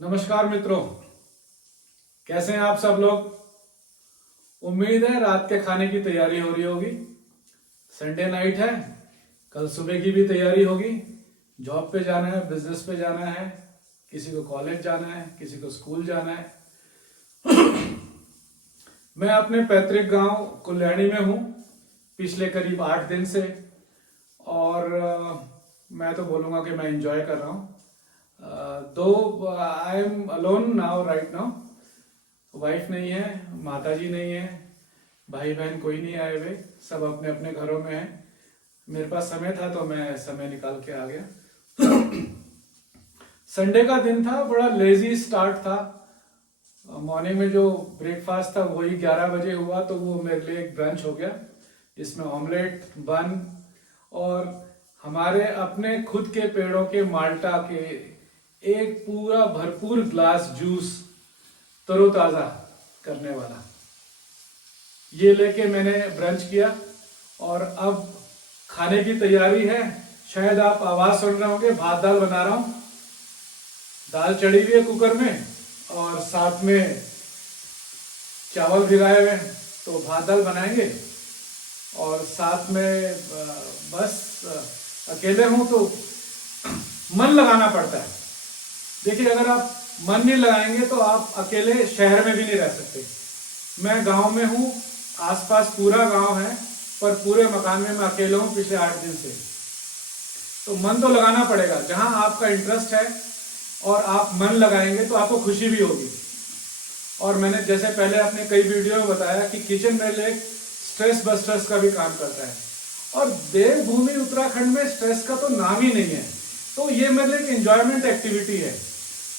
नमस्कार मित्रों, कैसे हैं आप सब लोग। उम्मीद है रात के खाने की तैयारी हो रही होगी। संडे नाइट है, कल सुबह की भी तैयारी होगी। जॉब पे जाना है, बिजनेस पे जाना है, किसी को कॉलेज जाना है, किसी को स्कूल जाना है। मैं अपने पैतृक गांव कुल्याणी में हूँ पिछले करीब 8 दिन से। और मैं तो बोलूँगा कि मैं एंजॉय कर रहा हूँ। दो I am alone now, right now. Wife नहीं है, माता जी नहीं है, भाई बहन कोई नहीं आए हुए, सब अपने अपने घरों में हैं। मेरे पास समय था तो मैं समय निकाल के आ गया। संडे का दिन था, बड़ा लेजी स्टार्ट था। मॉर्निंग में जो ब्रेकफास्ट था वही 11 बजे हुआ, तो वो मेरे लिए एक ब्रंच हो गया जिसमें ऑमलेट, बन और हमारे अपने खुद के पेड़ों के माल्टा के एक पूरा भरपूर ग्लास जूस, तरोताजा करने वाला, ये लेके मैंने ब्रंच किया। और अब खाने की तैयारी है। शायद आप आवाज सुन रहे होंगे, भात दाल बना रहा हूं। दाल चढ़ी हुई है कुकर में और साथ में चावल भिगाए हुए हैं, तो भात दाल बनाएंगे। और साथ में बस अकेले हूं तो मन लगाना पड़ता है। देखिए, अगर आप मन नहीं लगाएंगे तो आप अकेले शहर में भी नहीं रह सकते। मैं गांव में हूँ, आसपास पूरा गांव है, पर पूरे मकान में मैं अकेला हूँ पिछले 8 दिन से। तो मन तो लगाना पड़ेगा। जहां आपका इंटरेस्ट है और आप मन लगाएंगे तो आपको खुशी भी होगी। और मैंने जैसे पहले अपने कई वीडियो में बताया कि किचन मेरे लिए स्ट्रेस बस्टर्स का भी काम करता है। और देवभूमि उत्तराखंड में स्ट्रेस का तो नाम ही नहीं है। तो ये मेरे लिए एक एंजॉयमेंट एक्टिविटी है।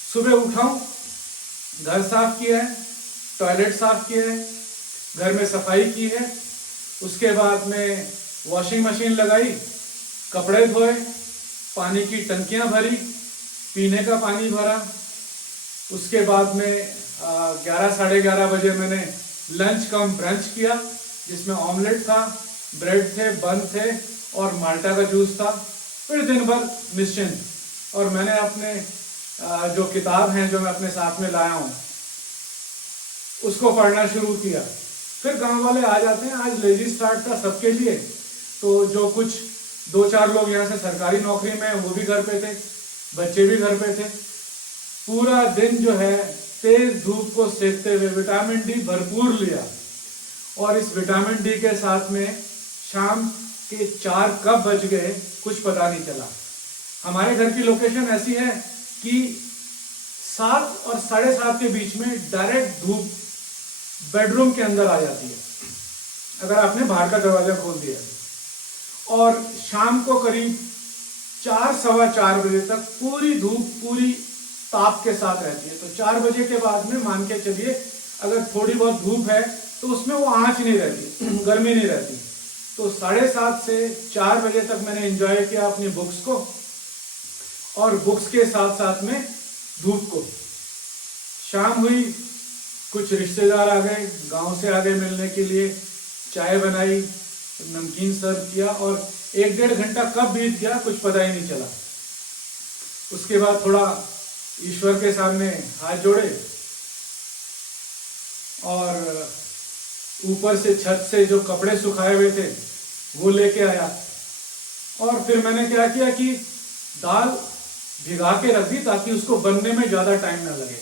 सुबह उठाऊं, घर साफ किया है, टॉयलेट साफ किया है, घर में सफाई की है, उसके बाद में वॉशिंग मशीन लगाई, कपड़े धोए, पानी की टंकियां भरी, पीने का पानी भरा। उसके बाद में 11 साढ़े 11 बजे मैंने लंच कम ब्रंच किया, जिसमें ऑमलेट था, ब्रेड थे, बन थे और माल्टा का जूस था। फिर दिन भर निश्चिंत। और मैंने अपने जो किताब हैं जो मैं अपने साथ में लाया हूँ उसको पढ़ना शुरू किया। फिर गांव वाले आ जाते हैं। आज लेजी स्टार्ट था सबके लिए, तो जो कुछ 2-4 लोग यहाँ से सरकारी नौकरी में हैं वो भी घर पे थे, बच्चे भी घर पे थे। पूरा दिन जो है तेज धूप को सेकते हुए विटामिन डी भरपूर लिया। और इस विटामिन डी के साथ में शाम के 4 कब बज गए कुछ पता नहीं चला। हमारे घर की लोकेशन ऐसी है कि 7 और 7:30 के बीच में डायरेक्ट धूप बेडरूम के अंदर आ जाती है, अगर आपने बाहर का दरवाजा खोल दिया। और शाम को करीब 4 सवा 4 बजे तक पूरी धूप पूरी ताप के साथ रहती है। तो 4 बजे के बाद में मान के चलिए, अगर थोड़ी बहुत धूप है तो उसमें वो आंच नहीं रहती, गर्मी नहीं रहती। तो 7:30 से 4 बजे तक मैंने एंजॉय किया अपनी बुक्स को, और बुक्स के साथ साथ में धूप को। शाम हुई, कुछ रिश्तेदार आ गए, गांव से आ गए मिलने के लिए, चाय बनाई, नमकीन सर्व किया और 1-1.5 घंटा कब बीत गया कुछ पता ही नहीं चला। उसके बाद थोड़ा ईश्वर के सामने हाथ जोड़े और ऊपर से छत से जो कपड़े सुखाए हुए थे वो लेके आया। और फिर मैंने क्या किया कि दाल भिगा के रख दी ताकि उसको बनने में ज्यादा टाइम ना लगे।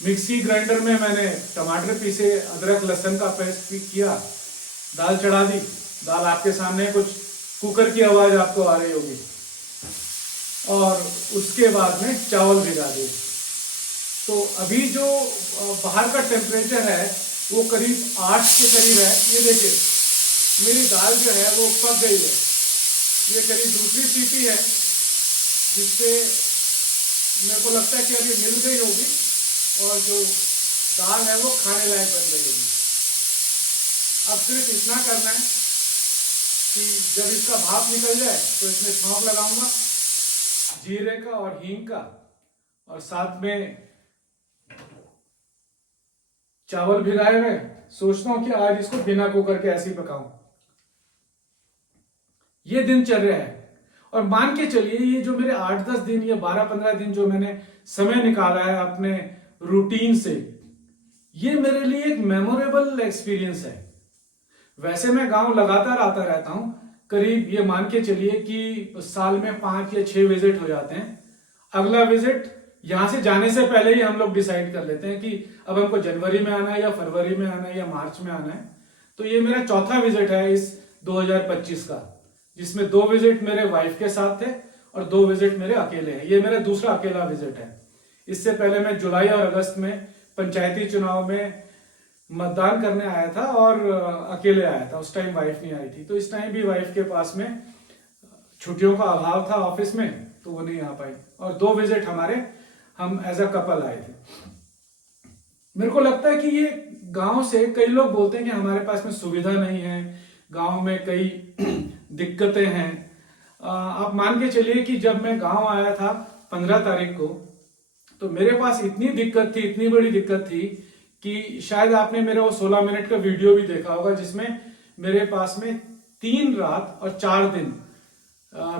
मिक्सी ग्राइंडर में मैंने टमाटर पीसे, अदरक लहसुन का पेस्ट किया, दाल चढ़ा दी। दाल आपके सामने, कुछ कुकर की आवाज आपको आ रही होगी। और उसके बाद में चावल भिगा दिए। तो अभी जो बाहर का टेम्परेचर है वो करीब 8 के करीब है। ये देखिए, मेरी दाल जो है वो पक गई है। ये करीब दूसरी सीटी है, जिससे मेरे को लगता है कि अभी मिल गई होगी और जो दाल है वो खाने लायक बन गई होगी। अब सिर्फ इतना करना है कि जब इसका भाप निकल जाए तो इसमें छौंक लगाऊंगा जीरे का और हींग का, और साथ में चावल भिगाए हुए। सोचता हूं कि आज इसको बिना कुकर के ऐसे ही पकाऊं। ये दिनचर्या है। और मान के चलिए ये जो मेरे 8-10 दिन या 12-15 दिन जो मैंने समय निकाला है अपने रूटीन से, ये मेरे लिए एक मेमोरेबल एक्सपीरियंस है। वैसे मैं गांव लगातार आता रहता हूं, करीब ये मान के चलिए कि साल में 5 या 6 विजिट हो जाते हैं। अगला विजिट यहां से जाने से पहले ही हम लोग डिसाइड कर लेते हैं कि अब हमको जनवरी में आना है या फरवरी में आना है या मार्च में आना है। तो ये मेरा चौथा विजिट है इस 2025 का, जिसमें 2 विजिट मेरे वाइफ के साथ थे और 2 विजिट मेरे अकेले हैं। ये मेरा दूसरा अकेला विजिट है। इससे पहले मैं जुलाई और अगस्त में पंचायती चुनाव में मतदान करने आया था और अकेले आया था। उस टाइम वाइफ नहीं आई थी, तो इस टाइम भी वाइफ के पास में छुट्टियों का अभाव था ऑफिस में, तो वो नहीं आ पाई। और 2 विजिट हम एज अ कपल आए थे। मेरे को लगता है कि ये गांव से कई लोग बोलते हैं कि हमारे पास में सुविधा नहीं है, गांव में कई दिक्कतें हैं। आप मान के चलिए कि जब मैं गांव आया था 15 तारीख को, तो मेरे पास इतनी दिक्कत थी, इतनी बड़ी दिक्कत थी कि शायद आपने मेरा वो 16 मिनट का वीडियो भी देखा होगा, जिसमें मेरे पास में 3 रात और 4 दिन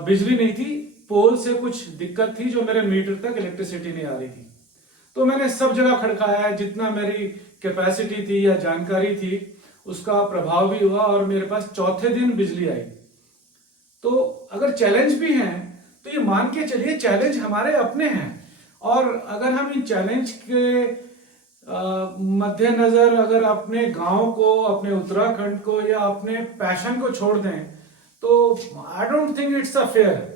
बिजली नहीं थी। पोल से कुछ दिक्कत थी जो मेरे मीटर तक इलेक्ट्रिसिटी नहीं आ रही थी। तो मैंने सब जगह खड़काया, जितना मेरी कैपेसिटी थी या जानकारी थी उसका प्रभाव भी हुआ और मेरे पास चौथे दिन बिजली आई। तो अगर चैलेंज भी हैं तो ये मान के चलिए चैलेंज हमारे अपने हैं, और अगर हम इन चैलेंज के मद्देनजर अगर अपने गांव को, अपने उत्तराखंड को या अपने पैशन को छोड़ दें तो आई don't think it's a fair.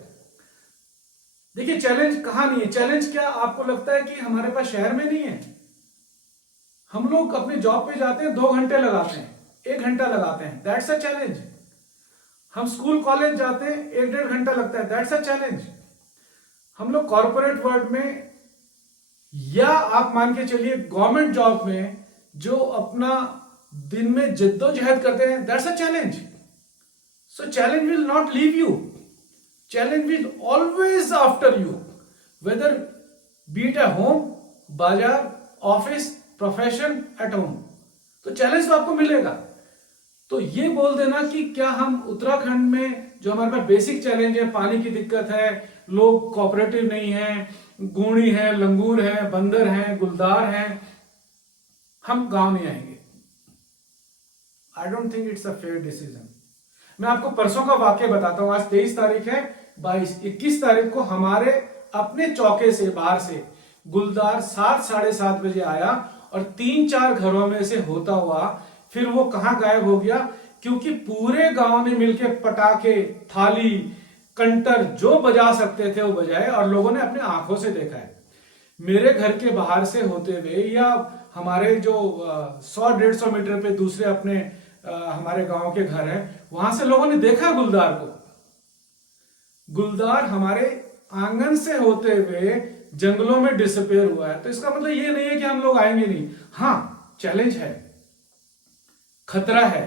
देखिए चैलेंज कहाँ नहीं है, चैलेंज क्या आपको लगता है कि हमारे पास शहर में नहीं है? हम लोग अपने जॉब पे जाते हैं 2 घंटे लगाते हैं, 1 घंटा लगाते हैं, दैट्स अ चैलेंज। हम स्कूल कॉलेज जाते हैं 1-1.5 घंटा लगता है, दैट्स अ चैलेंज। हम लोग कॉर्पोरेट वर्ल्ड में या आप मान के चलिए गवर्नमेंट जॉब में जो अपना दिन में जद्दोजहद करते हैं, that's a challenge. So challenge will not leave you, challenge will always after you, whether be it at home, बाजार, ऑफिस, प्रोफेशन, एट होम, तो चैलेंज तो आपको मिलेगा। तो ये बोल देना कि क्या हम उत्तराखंड में जो हमारे पास बेसिक चैलेंज है, पानी की दिक्कत है, लोग कोऑपरेटिव नहीं है, गूणी है, लंगूर है, बंदर है, गुलदार है, हम गांव नहीं आएंगे। आई don't think it's a fair decision. मैं आपको परसों का वाक्य बताता हूं। आज 23 तारीख है, 21 तारीख को हमारे अपने चौके से बाहर से गुलदार 7-7:30 बजे आया और 3-4 घरों में से होता हुआ फिर वो कहां गायब हो गया, क्योंकि पूरे गांव ने मिलकर पटाखे, थाली, कंटर जो बजा सकते थे वो बजाए और लोगों ने अपने आंखों से देखा है। मेरे घर के बाहर से होते हुए या हमारे जो 100-150 मीटर पे दूसरे अपने हमारे गांव के घर हैं, वहां से लोगों ने देखा गुलदार को। गुलदार हमारे आंगन से होते हुए जंगलों में डिसअपेयर हुआ है। तो इसका मतलब ये नहीं है कि हम लोग आएंगे नहीं। हाँ, चैलेंज है, खतरा है।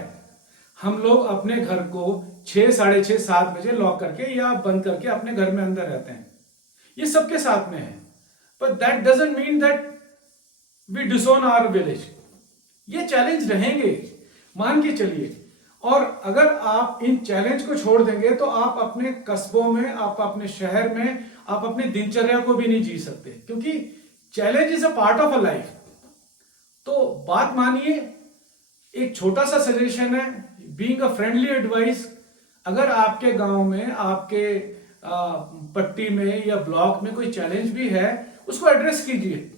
हम लोग अपने घर को 6-6:30-7 बजे लॉक करके या बंद करके अपने घर में अंदर रहते हैं, ये सबके साथ में है। पर that doesn't mean that we disown our village. ये चैलेंज रहेंगे, मान के चलिए। और अगर आप इन चैलेंज को छोड़ देंगे तो आप अपने कस्बों में, आप अपने शहर में, आप अपनी दिनचर्या को भी नहीं जी सकते, क्योंकि challenge is a part of a life. तो बात मानिए, एक छोटा सा सजेशन है, बीइंग अ फ्रेंडली एडवाइस। अगर आपके गांव में, आपके पट्टी में या ब्लॉक में कोई चैलेंज भी है, उसको एड्रेस कीजिए।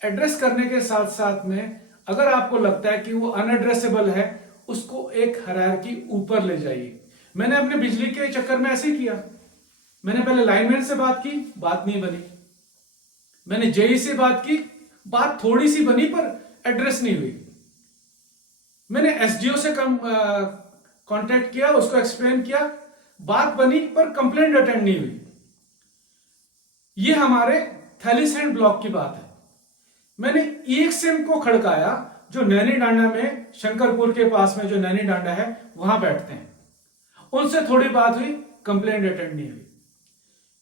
एड्रेस करने के साथ साथ में अगर आपको लगता है कि वो अनएड्रेसेबल है, उसको एक हायरार्की ऊपर ले जाइए। मैंने अपने बिजली के चक्कर में ऐसे ही किया। मैंने पहले लाइनमैन से बात की, बात नहीं बनी। मैंने जेई से बात की, बात थोड़ी सी बनी पर एड्रेस नहीं हुई। मैंने एसडीओ से कांटेक्ट किया, उसको एक्सप्लेन किया, बात बनी पर कंप्लेंट अटेंड नहीं हुई। ये हमारे थैलीसैंड ब्लॉक की बात है। मैंने ईएक्सएम को खड़काया, जो नैनी डांडा में, शंकरपुर के पास में जो नैनी डांडा है, वहां बैठते हैं। उनसे थोड़ी बात हुई, कंप्लेंट अटेंड नहीं हुई।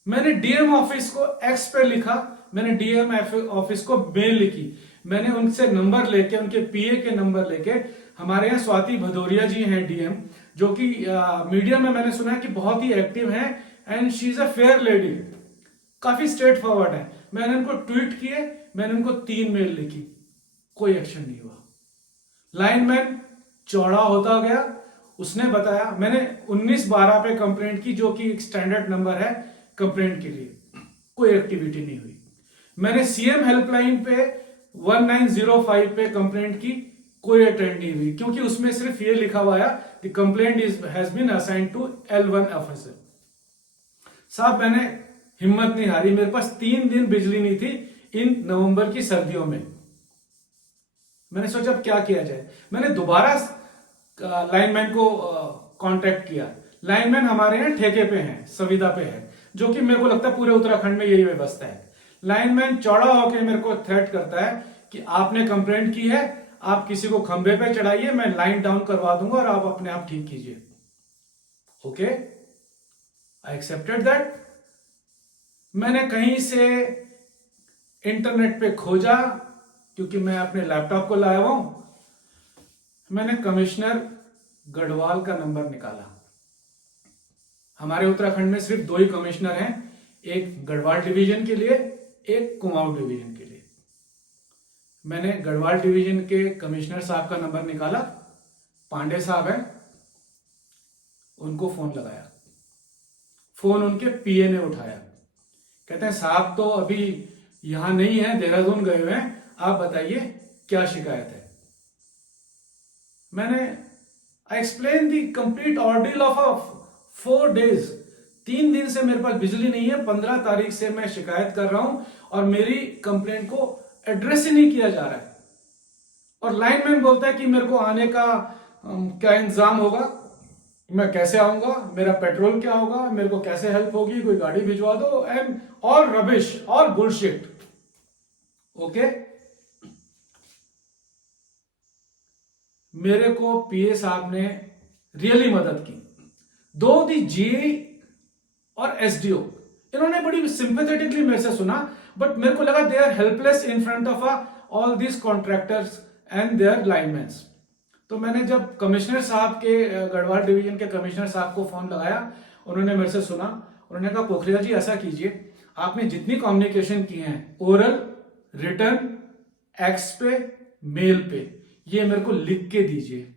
मैंने डीएम ऑफिस को एक्स पे लिखा, मैंने डीएम ऑफिस को मेल लिखी। मैंने उनसे नंबर लेके, उनके पीए के नंबर लेके, हमारे यहाँ स्वाति भदौरिया जी हैं डीएम, जो कि मीडिया में मैंने सुना है कि बहुत ही एक्टिव हैं, and she is a fair lady, काफी स्ट्रेट फॉरवर्ड है। मैंने उनको ट्वीट किए, मैंने उनको 3 मेल लिखी, कोई एक्शन नहीं हुआ। लाइनमैन चौड़ा होता गया, उसने बताया, मैंने 1912 पे कंप्लेंट की जो कि एक स्टैंडर्ड नंबर है कंप्लेंट के लिए, कोई एक्टिविटी नहीं हुई। मैंने सीएम हेल्पलाइन पे 1905 पे कंप्लेंट की, कोई अटेंड नहीं हुई, क्योंकि उसमें सिर्फ ये लिखा हुआ है the complaint has been assigned to L1 officer. साहब मैंने हिम्मत नहीं हारी, मेरे पास 3 दिन बिजली नहीं थी इन नवंबर की सर्दियों में। मैंने सोचा अब क्या किया जाए। मैंने दोबारा लाइनमैन को कांटेक्ट किया। लाइनमैन हमारे यहाँ ठेके पे हैं, संविदा पे है, जो कि मेरे को लगता है पूरे उत्तराखंड में यही व्यवस्था है। लाइनमैन चौड़ा होकर मेरे को थ्रेट करता है कि आपने कंप्लेंट की है, आप किसी को खंबे पे चढ़ाइए, मैं लाइन डाउन करवा दूंगा और आप अपने आप ठीक कीजिए। Okay, I accepted that. मैंने कहीं से इंटरनेट पे खोजा, क्योंकि मैं अपने लैपटॉप को लाया हुआ हूं। मैंने कमिश्नर गढ़वाल का नंबर निकाला। हमारे उत्तराखंड में सिर्फ 2 ही कमिश्नर हैं, एक गढ़वाल डिवीजन के लिए, एक कुमाऊं डिवीजन के लिए। मैंने गढ़वाल डिवीजन के कमिश्नर साहब का नंबर निकाला, पांडे साहब हैं, उनको फोन लगाया। फोन उनके पीए ने उठाया, कहते हैं साहब तो अभी यहां नहीं है, देहरादून गए हुए हैं, आप बताइए क्या शिकायत है। मैंने I explain the complete order of 4 days. 3 दिन से मेरे पास बिजली नहीं है, 15 तारीख से मैं शिकायत कर रहा हूं और मेरी कंप्लेंट को एड्रेस ही नहीं किया जा रहा है। और लाइनमैन बोलता है कि मेरे को आने का क्या इंतजाम होगा, मैं कैसे आऊंगा, मेरा पेट्रोल क्या होगा, मेरे को कैसे हेल्प होगी, कोई गाड़ी भिजवा दो, and all rubbish, all bullshit. Okay, मेरे को पीए साहब ने रियली मदद की। दो दी जीए और एसडीओ, इन्होंने बड़ी सिंपैथेटिकली मेरे से सुना, बट मेरे को लगा they are helpless in front of all this contractors and their linemans. तो मैंने जब कमिश्नर साहब के, गढ़वाल डिवीजन के कमिश्नर साहब को फोन लगाया, उन्होंने मेरे से सुना। उन्होंने कहा पोखरिया जी ऐसा कीजिए, आपने जितनी कम्युनिकेशन की है, ओरल, रिटर्न, एक्स पे, मेल पे, ये मेरे को लिख के दीजिए,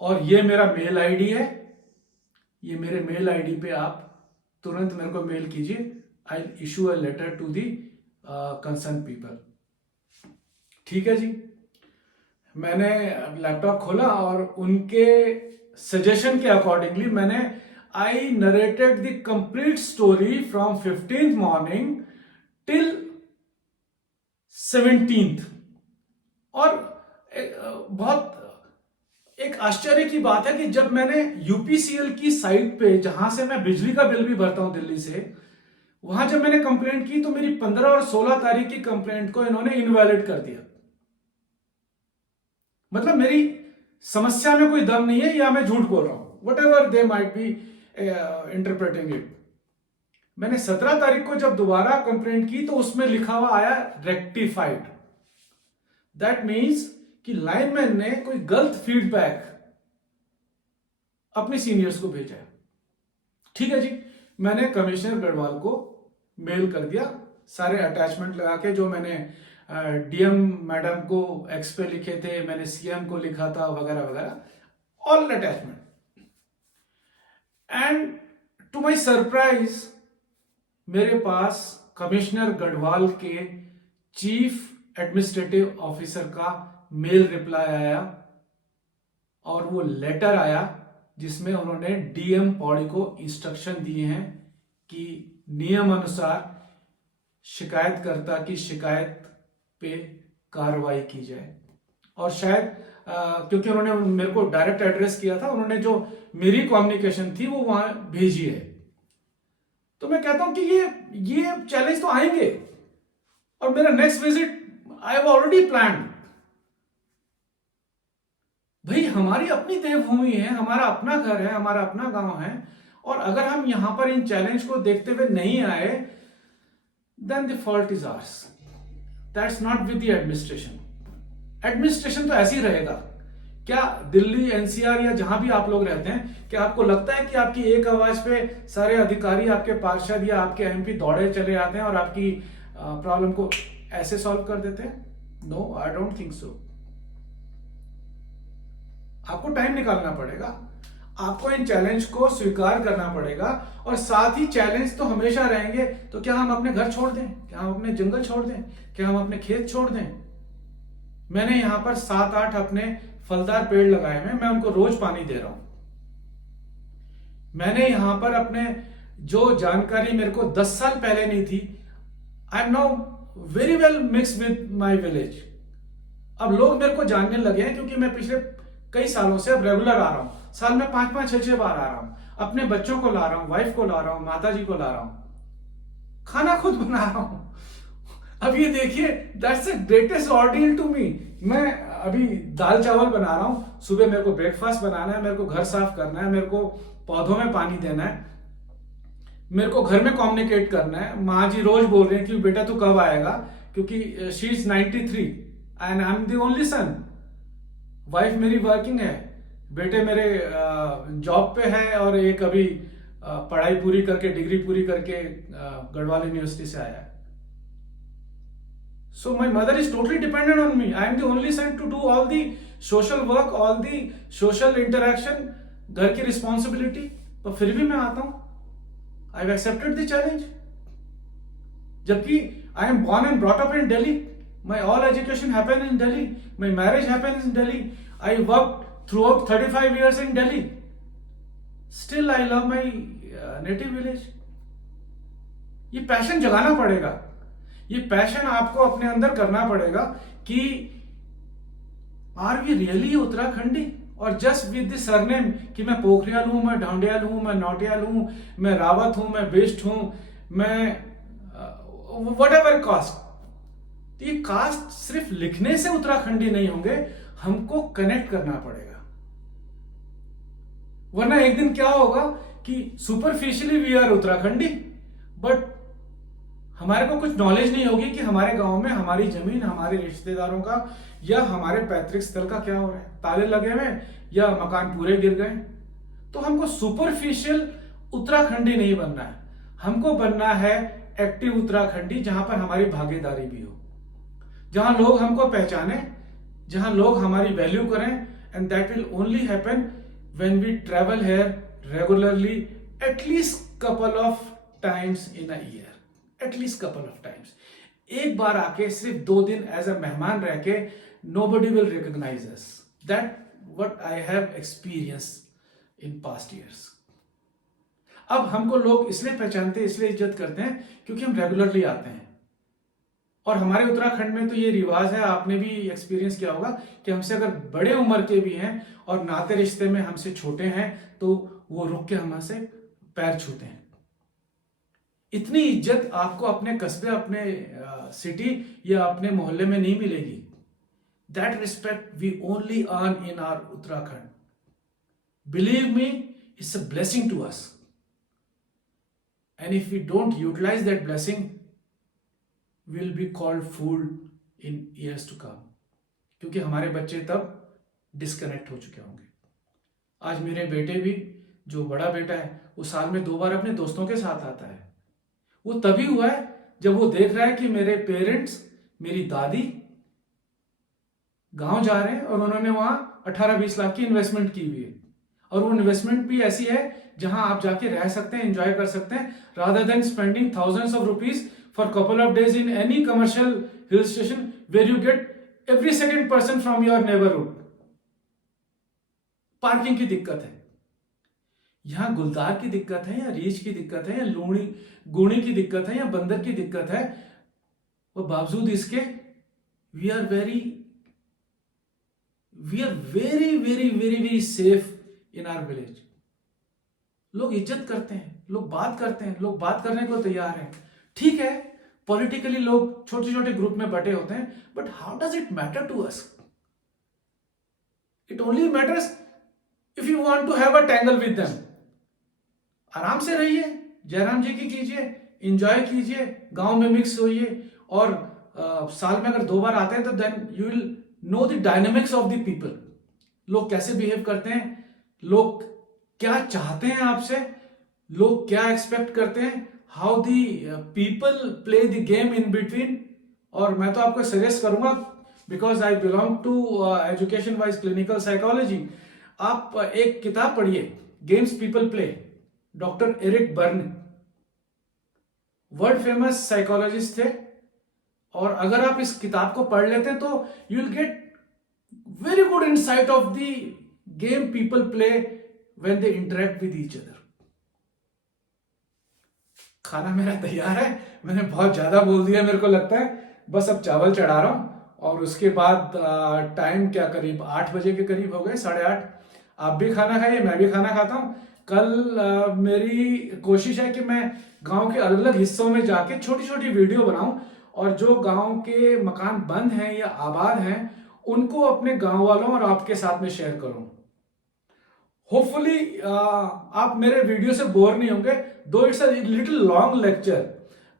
और ये मेरा मेल आईडी है, ये मेरे मेल आईडी पे आप तुरंत मेरे को मेल कीजिए। I issue a letter to the concern people. ठीक है जी। मैंने लैपटॉप खोला और उनके सजेशन के अकॉर्डिंगली मैंने I narrated the complete story from 15th morning till 17th। और बहुत एक आश्चर्य की बात है कि जब मैंने यूपीसीएल की साइट पे, जहां से मैं बिजली का बिल भी भरता हूं दिल्ली से, वहां जब मैंने कंप्लेंट की तो मेरी 15 और 16 तारीख की कंप्लेंट को इन्होंने इनवैलिड कर दिया। मतलब मेरी समस्या में कोई दम नहीं है, या मैं झूठ बोल रहा हूं, what ever they might be interpreting it. मैंने 17 तारीख को जब दोबारा कंप्लेंट की तो उसमें लिखा हुआ आया रेक्टिफाइड। दैट मीन्स कि लाइनमैन ने कोई गलत फीडबैक अपने सीनियर्स को भेजा है। ठीक है जी। मैंने कमिश्नर गढ़वाल को मेल कर दिया, सारे अटैचमेंट लगा के, जो मैंने डीएम मैडम को एक्स पे लिखे थे, मैंने सीएम को लिखा था, वगैरह वगैरह, all attachment. And to my surprise मेरे पास कमिश्नर गढ़वाल के चीफ एडमिनिस्ट्रेटिव ऑफिसर का मेल रिप्लाई आया, और वो लेटर आया जिसमें उन्होंने डीएम पौड़ी को इंस्ट्रक्शन दिए हैं कि नियम अनुसार शिकायतकर्ता की शिकायत पे कार्रवाई की जाए। और शायद क्योंकि उन्होंने मेरे को डायरेक्ट एड्रेस किया था, उन्होंने जो मेरी कम्युनिकेशन थी वो वहां भेजी है। तो मैं कहता हूं कि ये चैलेंज तो आएंगे, और मेरा next visit I have already planned. भाई हमारी अपनी देवभूमि है, हमारा अपना घर है, हमारा अपना गांव है, और अगर हम यहां पर इन चैलेंज को देखते हुए नहीं आए, then the fault is ours, that's not with the administration. Administration तो ऐसे ही रहेगा, क्या दिल्ली एनसीआर या जहां भी आप लोग रहते हैं, क्या आपको लगता है कि आपकी एक आवाज पे सारे अधिकारी, आपके पार्षद या आपके एमपी दौड़े चले आते हैं और आपकी प्रॉब्लम को ऐसे सॉल्व कर देते हैं? No, I don't think so. आपको टाइम निकालना पड़ेगा, आपको इन चैलेंज को स्वीकार करना पड़ेगा, और साथ ही चैलेंज तो हमेशा रहेंगे। तो क्या हम अपने घर छोड़ दें? क्या हम अपने जंगल छोड़ दें? क्या हम अपने खेत छोड़ दें? मैंने यहां पर 7-8 अपने फलदार पेड़ लगाए हैं, मैं उनको रोज पानी दे रहा हूं। मैंने यहां पर अपने जो जानकारी मेरे को 10 साल पहले नहीं थी, I am now very well mix with my village. अब लोग मेरे को जानने लगे हैं क्योंकि मैं पिछले कई सालों से अब रेगुलर आ रहा हूं। साल में 5-5, 6-6 बार आ रहा हूं। अपने बच्चों को ला रहा हूं, वाइफ को ला रहा हूं, माता जी को ला रहा हूं, खाना खुद बना रहा हूं। अब ये देखिए, that's the greatest ordeal to me. मैं अभी दाल चावल बना रहा हूं, सुबह मेरे को ब्रेकफास्ट बनाना है, मेरे को घर साफ करना है, मेरे को पौधों में पानी देना है, मेरे को घर में कम्युनिकेट करना है। माँ जी रोज बोल रहे हैं कि बेटा तू कब आएगा, क्योंकि she is 93 and I am the only son. Wife मेरी वर्किंग है, बेटे मेरे जॉब पे है, और एक अभी पढ़ाई पूरी करके, डिग्री पूरी करके गढ़वाल यूनिवर्सिटी से आया है। So my mother is totally dependent on me. I am the only son to do all the social work, all the social interaction, घर की responsibility. पर फिर भी मैं आता हूं। I've accepted the challenge. जबकि I am born and brought up in Delhi. My all education happened in Delhi. My marriage happened in Delhi. I worked throughout 35 years in Delhi. Still I love my native village. ये passion जगाना पड़ेगा। ये passion आपको अपने अंदर करना पड़ेगा कि आर वी रियली उत्तराखंडी, और जस्ट विद द सरनेम कि मैं पोखरियाल हूं, मैं ढांडियाल हूं, मैं नौटियाल हूं, मैं रावत हूं, मैं बिष्ट हूं, मैं वट एवर कास्ट। तो ये कास्ट सिर्फ लिखने से उत्तराखंडी नहीं होंगे, हमको कनेक्ट करना पड़ेगा। वरना एक दिन क्या होगा कि superficially we are Uttarakhandi, but हमारे को कुछ नॉलेज नहीं होगी कि हमारे गांव में हमारी जमीन, हमारे रिश्तेदारों का या हमारे पैतृक स्थल का क्या हो रहा है, ताले लगे हुए या मकान पूरे गिर गए। तो हमको सुपरफिशियल उत्तराखंडी नहीं बनना है, हमको बनना है एक्टिव उत्तराखंडी, जहां पर हमारी भागीदारी भी हो, जहां लोग हमको पहचाने, जहां लोग हमारी वैल्यू करें। And that will only happen when we travel here regularly, at least couple of times in a year, at least couple of times. एक बार आके सिर्फ 2 दिन एज अ मेहमान रह के, nobody will recognize us. That what I have experienced in past years. अब हमको लोग इसलिए पहचानते हैं, इसलिए इज्जत करते हैं क्योंकि हम रेगुलरली आते हैं। और हमारे उत्तराखंड में तो ये रिवाज है, आपने भी एक्सपीरियंस किया होगा कि हमसे अगर बड़े उम्र के भी हैं और नाते रिश्ते में हमसे छोटे हैं तो वो रुक के हमसे पैर छूते हैं। इतनी इज्जत आपको अपने कस्बे, अपने सिटी या अपने मोहल्ले में नहीं मिलेगी। That respect we only earn in our Uttarakhand. Believe me, it's a blessing to us, and if we don't utilize that blessing, will be called fool in years to come, क्योंकि हमारे बच्चे तब डिस्कनेक्ट हो चुके होंगे। आज मेरे बेटे भी, जो बड़ा बेटा है, वो साल में 2 बार अपने दोस्तों के साथ आता है। वो तभी हुआ है जब वो देख रहा है कि मेरे पेरेंट्स, मेरी दादी गांव जा रहे हैं और उन्होंने वहां 18-20 लाख की इन्वेस्टमेंट की हुई है, और वो इन्वेस्टमेंट भी ऐसी है जहां आप जाके रह सकते हैं, एंजॉय कर सकते हैं, rather than spending thousands of rupees for couple of days in any commercial hill station where you get every second person from your neighborhood. Parking की दिक्कत है, यहां गुलदार की दिक्कत है, या रीछ की दिक्कत है, या गुणी की दिक्कत है, या बंदर की दिक्कत है, और बावजूद इसके we are very very very very safe in our village. लोग इज्जत करते हैं, लोग बात करते हैं, लोग बात करने को तैयार हैं। ठीक है, पॉलिटिकली लोग छोटे छोटे ग्रुप में बटे होते हैं, but how does it matter to us? It only matters if you want to have a tangle with them. आराम से रहिए, जयराम जी की कीजिए, एंजॉय कीजिए, गांव में मिक्स होइए, और साल में अगर 2 बार आते हैं तो then you will know the dynamics of the people. लोग कैसे बिहेव करते हैं, लोग क्या चाहते हैं आपसे, लोग क्या एक्सपेक्ट करते हैं, how the people play the game in between. और मैं तो आपको सजेस्ट करूंगा, because I belong to education wise clinical psychology, आप एक किताब पढ़िए, games people play, doctor Eric Berne, world famous psychologist थे। और अगर आप इस किताब को पढ़ लेते हैं तो you will get very good insight of the game people play when they interact with each other. खाना मेरा तैयार है, मैंने बहुत ज्यादा बोल दिया मेरे को लगता है, बस अब चावल चढ़ा रहा हूं और उसके बाद टाइम क्या करीब 8 बजे के करीब हो गए, 8:30। आप भी खाना खाइए, मैं भी खाना खाता हूं। कल मेरी कोशिश है कि मैं गांव के अलग अलग हिस्सों में जाके छोटी छोटी वीडियो बनाऊं और जो गांव के मकान बंद हैं या आबाद हैं उनको अपने गांव वालों और आपके साथ में शेयर करूं। होपफुली आप मेरे वीडियो से बोर नहीं होंगे, दो it's a little long lecture,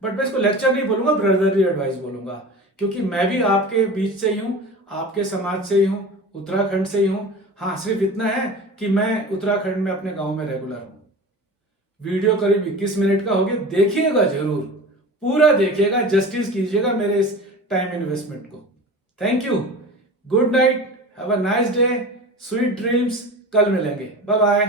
but मैं इसको लेक्चर नहीं बोलूंगा, ब्रदरली एडवाइस बोलूंगा, क्योंकि मैं भी आपके बीच से ही हूं, आपके समाज से ही हूं, उत्तराखंड से ही हूं। हाँ, सिर्फ इतना है कि मैं उत्तराखंड में अपने गांव में रेगुलर हूं। वीडियो करीब 21 मिनट का हो गया, देखिएगा जरूर, पूरा देखिएगा, जस्टिस कीजिएगा मेरे इस टाइम इन्वेस्टमेंट को। Thank you, good night, have a nice day, sweet dreams, कल मिलेंगे, बाय बाय।